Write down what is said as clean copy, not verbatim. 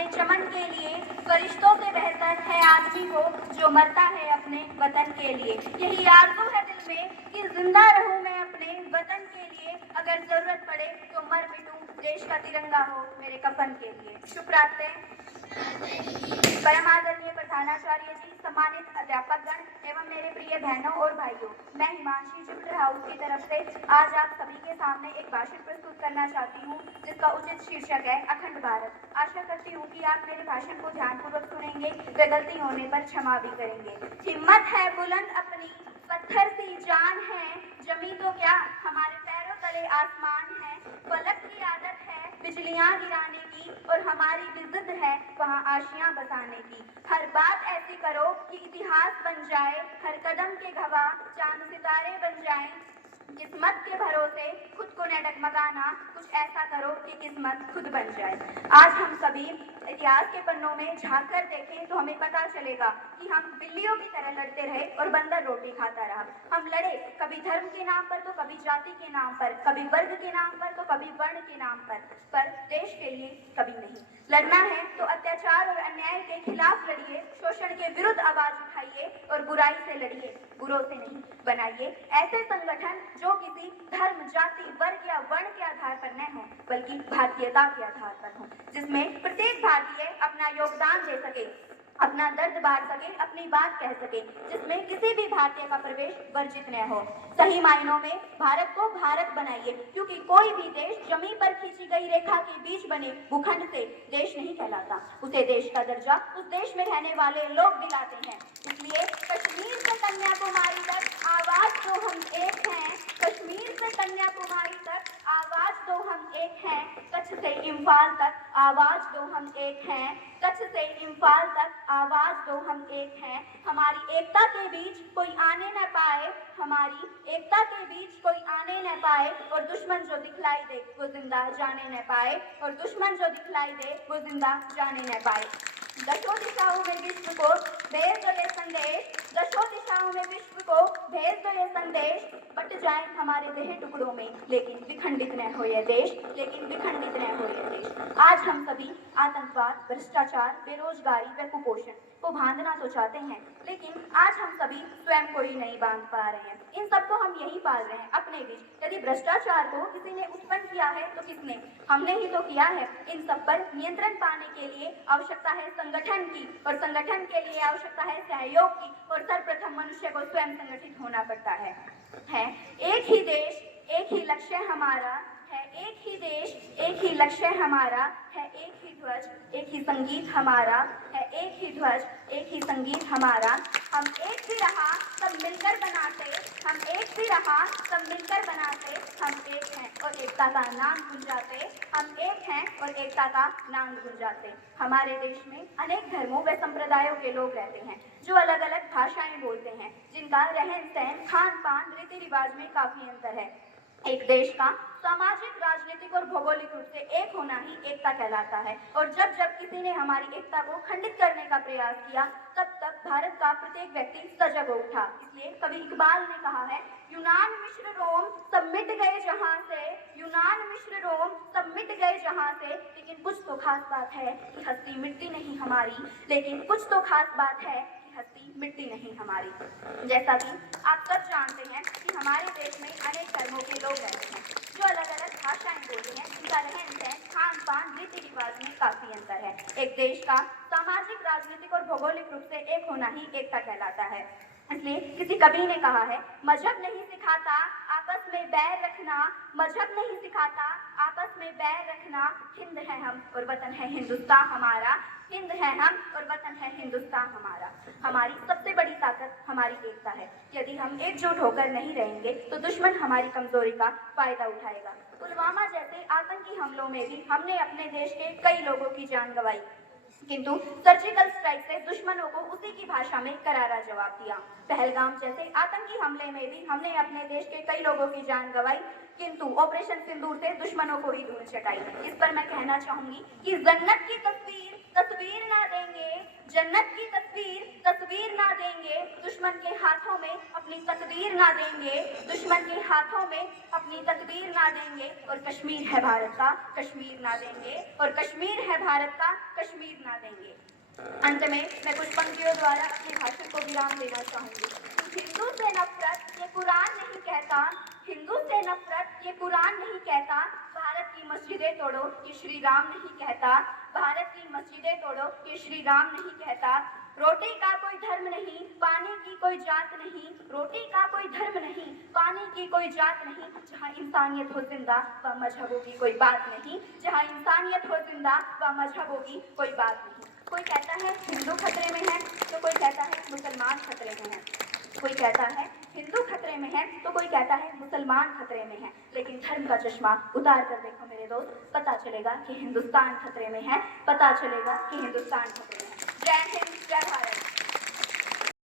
अपने चमन के लिए। फरिश्तों से बेहतर है आदमी वो जो मरता है अपने वतन के लिए। यही आरज़ू है दिल में कि जिंदा रहूं मैं अपने वतन के लिए। अगर जरूरत पड़े तो मर मिटूं, देश का तिरंगा हो मेरे कफन के लिए। शुभ रात्रि। परम आदरणीय प्रधानाचार्य जी, सम्मानित अध्यापकगण एवं मेरे प्रिय बहनों और भाइयों, मैं हिमांशी जुपिटर हाउस की तरफ से आज आप सभी के सामने एक भाषण प्रस्तुत करना चाहती हूँ जिसका उचित शीर्षक है अखंड भारत। आशा करती हूँ कि आप मेरे भाषण को ध्यानपूर्वक सुनेंगे व गलती होने पर क्षमा भी करेंगे। हिम्मत है बुलंद अपनी, पत्थर सी जान है, जमी तो क्या हमारे पैरों तले आसमान है। फलक की आदत है बिजलियां गिराने की और हमारी भी जिद है वहाँ आशियां बसाने की। हर बात ऐसी करो कि इतिहास बन जाए, हर कदम के गवाह चांद सितारे बन जाएं। किस्मत के भरोसे खुद को न डगमगाना, कुछ ऐसा करो कि किस्मत खुद बन जाए। आज हम सभी इतिहास के पन्नों में झांक कर देखें तो हमें पता चलेगा कि हम बिल्लियों की तरह लड़ते रहे और बंदर रोटी खाता रहा। हम लड़े कभी धर्म के नाम पर तो कभी जाति के नाम पर, कभी वर्ग के नाम पर तो कभी वर्ण के नाम पर देश के लिए कभी नहीं। लड़ना है तो अत्याचार और अन्याय के खिलाफ लड़िए, शोषण के विरुद्ध आवाज उठाइए और बुराई से लड़िए, बुरों से नहीं। बनाइए ऐसे संगठन जो किसी धर्म, जाति, वर्ग या वर्ण के आधार पर न हो बल्कि भारतीयता के आधार पर हो, जिसमें प्रत्येक भारतीय अपना योगदान दे सके, अपना दर्द बांट सके, अपनी बात कह सके, जिसमें किसी भी भारतीय का प्रवेश वर्जित न हो। सही मायनों में भारत को भारत बनाइए, क्योंकि कोई भी देश जमीन पर खींची गई रेखा के बीच बने भूखंड से देश नहीं कहलाता। उसे देश का दर्जा उस देश में रहने वाले लोग दिलाते हैं। इसलिए कश्मीर से कन्याकुमारी तक आवाज दो हम एक हैं, कश्मीर से कन्याकुमारी तक आवाज दो हम एक हैं, कच्छ से इम्फाल तक आवाज दो हम एक हैं, कच्छ से इम्फाल तक आवाज दो हम एक हैं। हमारी एकता के बीच कोई आने न पाए, हमारी एकता के बीच कोई आने न पाए, और दुश्मन जो दिखलाई दे वो जिंदा जाने न पाए, और दुश्मन जो दिखलाई दे वो जिंदा जाने न पाए। दशों दिशाओं में विश्व को भेज दो ये संदेश, दशों दिशाओं में विश्व को भेज दो ये संदेश। बट जाए हमारे देह टुकड़ों में लेकिन विखंडित न हो ये देश, लेकिन विखंडित न हो ये देश। आज हम सभी आतंकवाद, भ्रष्टाचार, बेरोजगारी व कुपोषण को बांधना तो चाहते हैं, लेकिन आज हम सभी स्वयं को ही नहीं बांध पा रहे हैं। इन सबको हम यही पाल रहे हैं अपने बीच। यदि भ्रष्टाचार को किसी ने उत्पन्न किया है तो किसने? हमने ही तो किया है। इन सब पर नियंत्रण पाने के लिए आवश्यकता है संगठन की, और संगठन के लिए आवश्यकता है सहयोग की, और सर्वप्रथम मनुष्य को स्वयं संगठित होना पड़ता है। एक ही देश, एक ही लक्ष्य हमारा है, एक ही देश, एक ही लक्ष्य हमारा है, एक ही ध्वज, एक ही संगीत हमारा है, एक ही ध्वज, एक ही संगीत हमारा। हम एक भी रहा सब मिलकर बनाते, हम एक भी रहा सब मिलकर बनाते, हम एक हैं और एकता का नाम गुंजाते, हम एक हैं और एकता का नाम गुंजाते। हमारे देश में अनेक धर्मों व संप्रदायों के लोग रहते हैं जो अलग अलग भाषाएं बोलते हैं, जिनका रहन सहन, खान पान, रीति रिवाज में काफी अंतर है। एक देश का सामाजिक, राजनीतिक और भौगोलिक रूप से एक होना ही एकता कहलाता है, और जब जब किसी ने हमारी एकता को खंडित करने का प्रयास किया तब तक भारत का प्रत्येक व्यक्ति सजग हो उठा। इसलिए कवि इकबाल ने कहा है, यूनान मिस्र रोम सब मिट गए जहां से, यूनान मिस्र रोम सब मिट गए जहां से, लेकिन कुछ तो खास बात है कि हस्ती मिटती नहीं हमारी, लेकिन कुछ तो खास बात है हस्ती मिटती नहीं हमारी। जैसा कि आप सब जानते हैं कि हमारे देश में अनेक धर्मों के लोग रहते हैं जो अलग अलग भाषाएं बोलते हैं, जिनका रहन सहन, खान पान, रीति रिवाज में काफी अंतर है। एक देश का सामाजिक, राजनीतिक और भौगोलिक रूप से एक होना ही एकता कहलाता है। इसलिए किसी कवि ने कहा है, मजहब नहीं सिखाता आपस में बैर रखना, मजहब नहीं सिखाता आपस में बैर रखना, हिंद है हम और वतन है हिंदुस्तान हमारा, हिंद है हम और वतन है हिंदुस्तान हमारा। हमारी सबसे बड़ी ताकत हमारी एकता है। यदि हम एकजुट होकर नहीं रहेंगे तो दुश्मन हमारी कमजोरी का फायदा उठाएगा। पुलवामा जैसे आतंकी हमलों में भी हमने अपने देश के कई लोगों की जान गंवाई, किंतु सर्जिकल स्ट्राइक से दुश्मनों को उसी की भाषा में करारा जवाब दिया। पहलगाम जैसे आतंकी हमले में भी हमने अपने देश के कई लोगों की जान गंवाई, किंतु ऑपरेशन सिंदूर से दुश्मनों को ही धूल चटाई। इस पर मैं कहना चाहूंगी कि जन्नत की तस्वीर तस्वीर ना देंगे, जन्नत की तस्वीर ना देंगे, दुश्मन के हाथों में अपनी तकदीर ना देंगे, दुश्मन के हाथों में अपनी तकदीर ना देंगे, और कश्मीर है भारत का, कश्मीर ना देंगे, और कश्मीर है भारत का, कश्मीर ना देंगे। अंत में मैं कुछ पंक्तियों द्वारा अपने भाषण को विराम देना चाहूंगी। हिंदू से नफरत ये कुरान नहीं कहता, हिंदू से नफरत ये कुरान नहीं कहता, भारत की मस्जिदें तोड़ो ये श्री राम नहीं कहता, भारत की मस्जिदें तोड़ो ये श्री राम नहीं कहता। रोटी का कोई धर्म नहीं, पानी की कोई जात नहीं, रोटी का कोई धर्म नहीं, पानी की कोई जात नहीं, जहाँ इंसानियत हो जिंदा व मजहबों की कोई बात नहीं, जहाँ इंसानियत हो जिंदा व मजहबों की कोई बात नहीं। कोई कहता है हिंदू खतरे में है तो कोई कहता है मुसलमान खतरे में है, कोई कहता है हिंदू खतरे में है तो कोई कहता है मुसलमान खतरे में है, लेकिन धर्म का चश्मा उतार कर देखो मेरे दोस्त, पता चलेगा कि हिंदुस्तान खतरे में है, पता चलेगा कि हिंदुस्तान खतरे में है। जय हिंद, जय भारत।